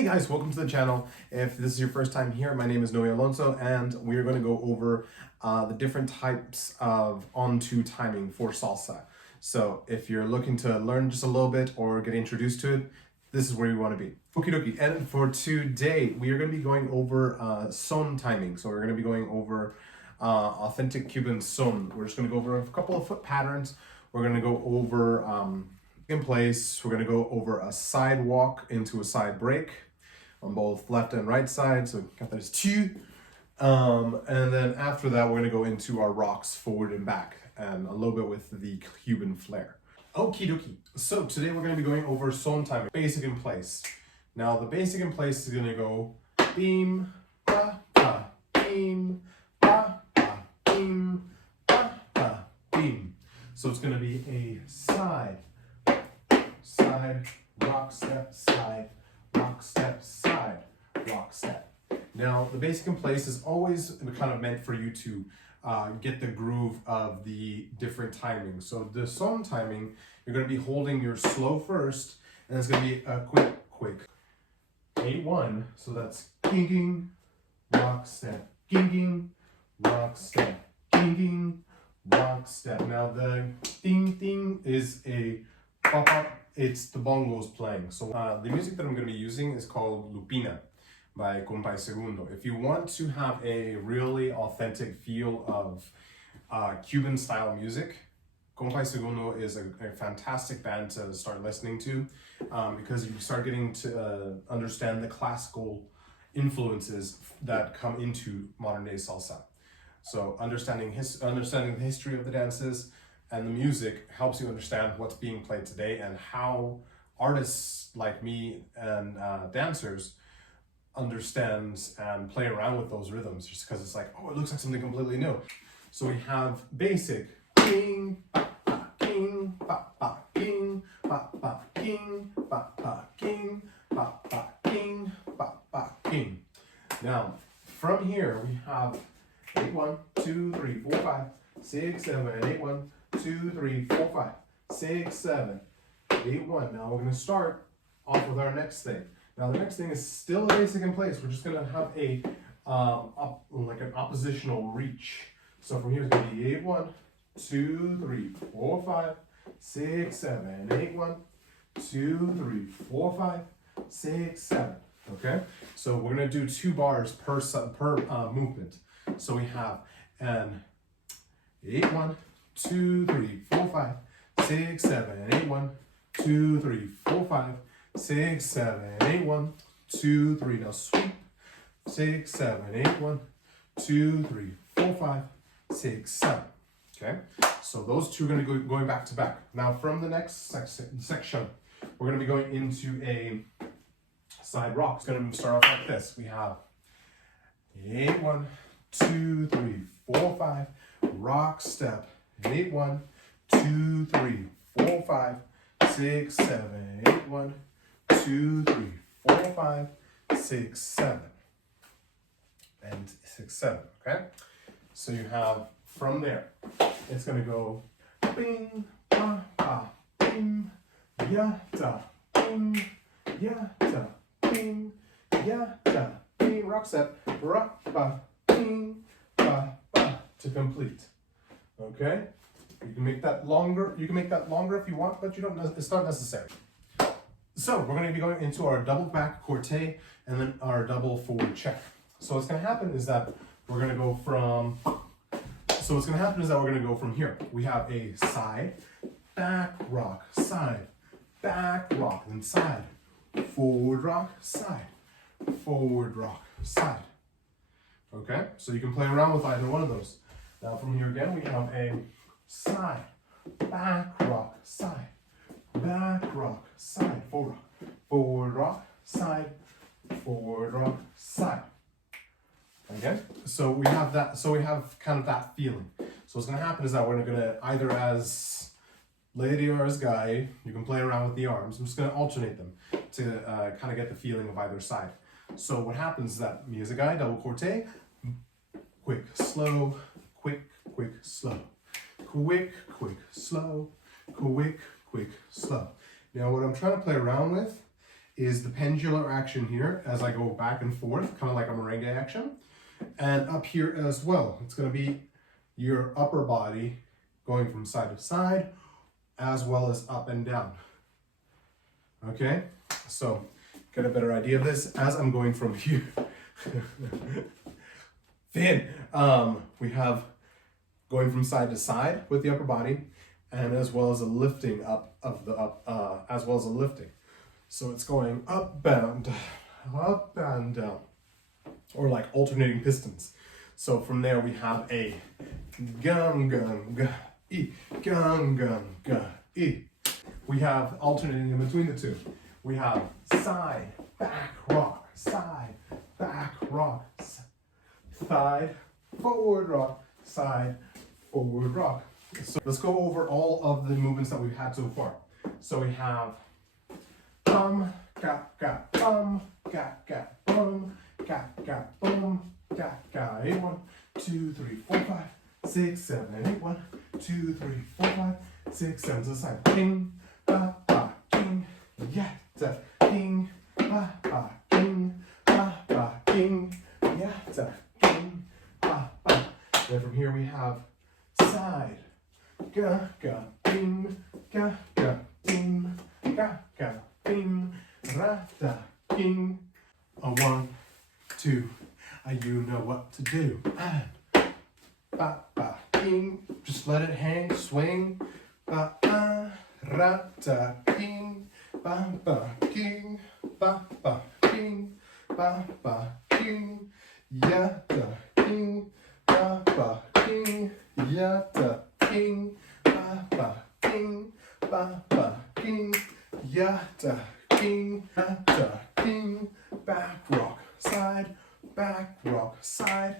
Hey guys, welcome to the channel. If this is your first time here, my name is Noe Alonso and we're going to go over the different types of on-two timing for salsa. So if you're looking to learn just a little bit or get introduced to it, this is where you want to be. Okie dokie. And for today, we are going to be going over son timing. So we're going to be going over authentic Cuban son. We're just going to go over a couple of foot patterns. We're going to go over in place. We're going to go over a side walk into a side break on both left and right side. So got that as two. And then after that, we're going to go into our rocks forward and back and a little bit with the Cuban flair. Okie dokie. So today we're going to be going over son timing, basic in place. Now the basic in place is going to go beam, ba, ba, beam, ba, ba, beam, ba, ba, beam. So it's going to be a side, rock step, side, rock step, side, rock step. Now the basic in place is always kind of meant for you to get the groove of the different timings. So the son timing, you're going to be holding your slow first, and it's going to be a quick. 8-1, so that's ging, rock step, ging, rock step, ging, rock step. Now the ding is a pop-up. It's the bongos playing. So the music that I'm going to be using is called Lupina by Cuban Son. If you want to have a really authentic feel of Cuban style music, Cuban Son is a fantastic band to start listening to because you start getting to understand the classical influences that come into modern day salsa. So understanding the history of the dances and the music helps you understand what's being played today and how artists like me and dancers understand and play around with those rhythms, just because it's like, oh, it looks like something completely new. So we have basic king, ba, ba, king, ba, ba, king, ba, ba, king, ba, ba, king, ba, ba, king, ba, ba, king. Now from here we have 8-1, 2, 3, 4, 5, 6, 7, 8-1, 2, 3, 4, 5, 6, 7, 8-1. Now we're going to start off with our next thing. Now the next thing is still a basic in place. We're just going to have a like an oppositional reach. So from here it's going to be 8-1, 2, 3, 4, 5, 6, 7, 8-1, 2, 3, 4, 5, 6, 7. Okay, so we're going to do 2 bars per movement. So we have an 8-1, 2, 3, 4, 5, 6, 7, 8-1, 2, 3, 4, 5, 6, 7, 8-1, 2, 3. Now sweep. 6, 7, 8-1, 2, 3, 4, 5, 6, 7. Okay, so those two are going to go going back to back. Now from the next section, we're going to be going into a side rock. It's going to start off like this. We have 8-1, 2, 3, 4, 5, rock step. 8-1, 2, 3, 4, 5, 6, 7, 8-1, 2, 3, 4, 5, 6, 7, and 6, 7. Okay, so you have from there, it's going to go bing, ba, ba, bing, ya, da, bing, ya, da, bing, ya, da, bing, rock step, rock, ba, bing, ba, ba, to complete. Okay, you can make that longer. You can make that longer if you want, but you don't. It's not necessary. So we're going to be going into our double back corte and then our double forward check. So what's going to happen is that we're going to go from. So what's going to happen is that we're going to go from here. We have a side, back rock, side, back rock, and side, forward rock, side, forward rock, side. Okay, so you can play around with either one of those. Now from here again, we have a side, back rock, side, back rock, side, forward rock, side, forward rock, side. Okay, so we have that. So we have kind of that feeling. So what's going to happen is that we're going to either as lady or as guy, you can play around with the arms. I'm just going to alternate them to kind of get the feeling of either side. So what happens is that me as a guy, double corte, quick, slow, quick, slow, quick, slow, quick, slow. Now what I'm trying to play around with is the pendular action here as I go back and forth, kind of like a merengue action. And up here as well, it's going to be your upper body going from side to side as well as up and down. Okay, so get a better idea of this as I'm going from here. Then we have going from side to side with the upper body, and as well as a lifting up of the as well as a lifting. So it's going up and down, or like alternating pistons. So from there we have a gun gun ga e, gun gun ga e. We have alternating in between the two. We have side back rock, side back rock, side forward rock, side forward rock. So let's go over all of the movements that we've had so far. So we have bum, ga, ga, bum, ga, ga, bum, ga, ga, bum, ga, ga, 8, 1, 2, 3, 4, 5, 6, 7, 8, 1, 2, 3, 4, 5, 6, 7, to the side. King, ba, ba, king, yeah, da, king, ba, ba, king, ba, ba, king, yeah, da, king, ba, ba. Then from here we have side, ga, ga, bing, ga, ga, bing, ga, ga, bing, ra, da, king. A 1, 2, you know what to do. And ba, ba, king, just let it hang, swing, ba, ra, da, king, ba, ba, king, ba, ba, king, ba, ba, king, ya, da, king, ba, ba, king, ya, da, king, ba, ba, king, ba, ba, king, ya, da, king, ya, da, king, back rock, side, back rock, side,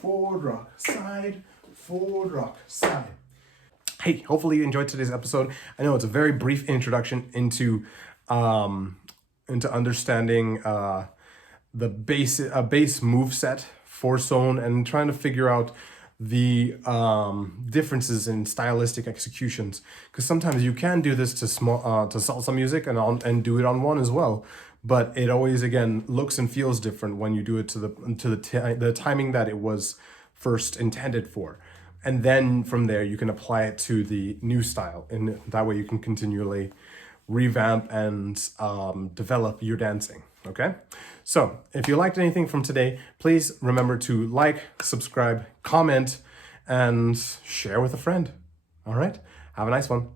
forward rock, side, forward rock, side. Hey, hopefully you enjoyed today's episode. I know it's a very brief introduction into understanding the base move set for Son and trying to figure out the differences in stylistic executions, because sometimes you can do this to salsa music and do it on one as well, but it always again looks and feels different when you do it to the timing that it was first intended for. And then from there, you can apply it to the new style. And that way you can continually revamp and develop your dancing, okay? So if you liked anything from today, please remember to like, subscribe, comment, and share with a friend. All right, have a nice one.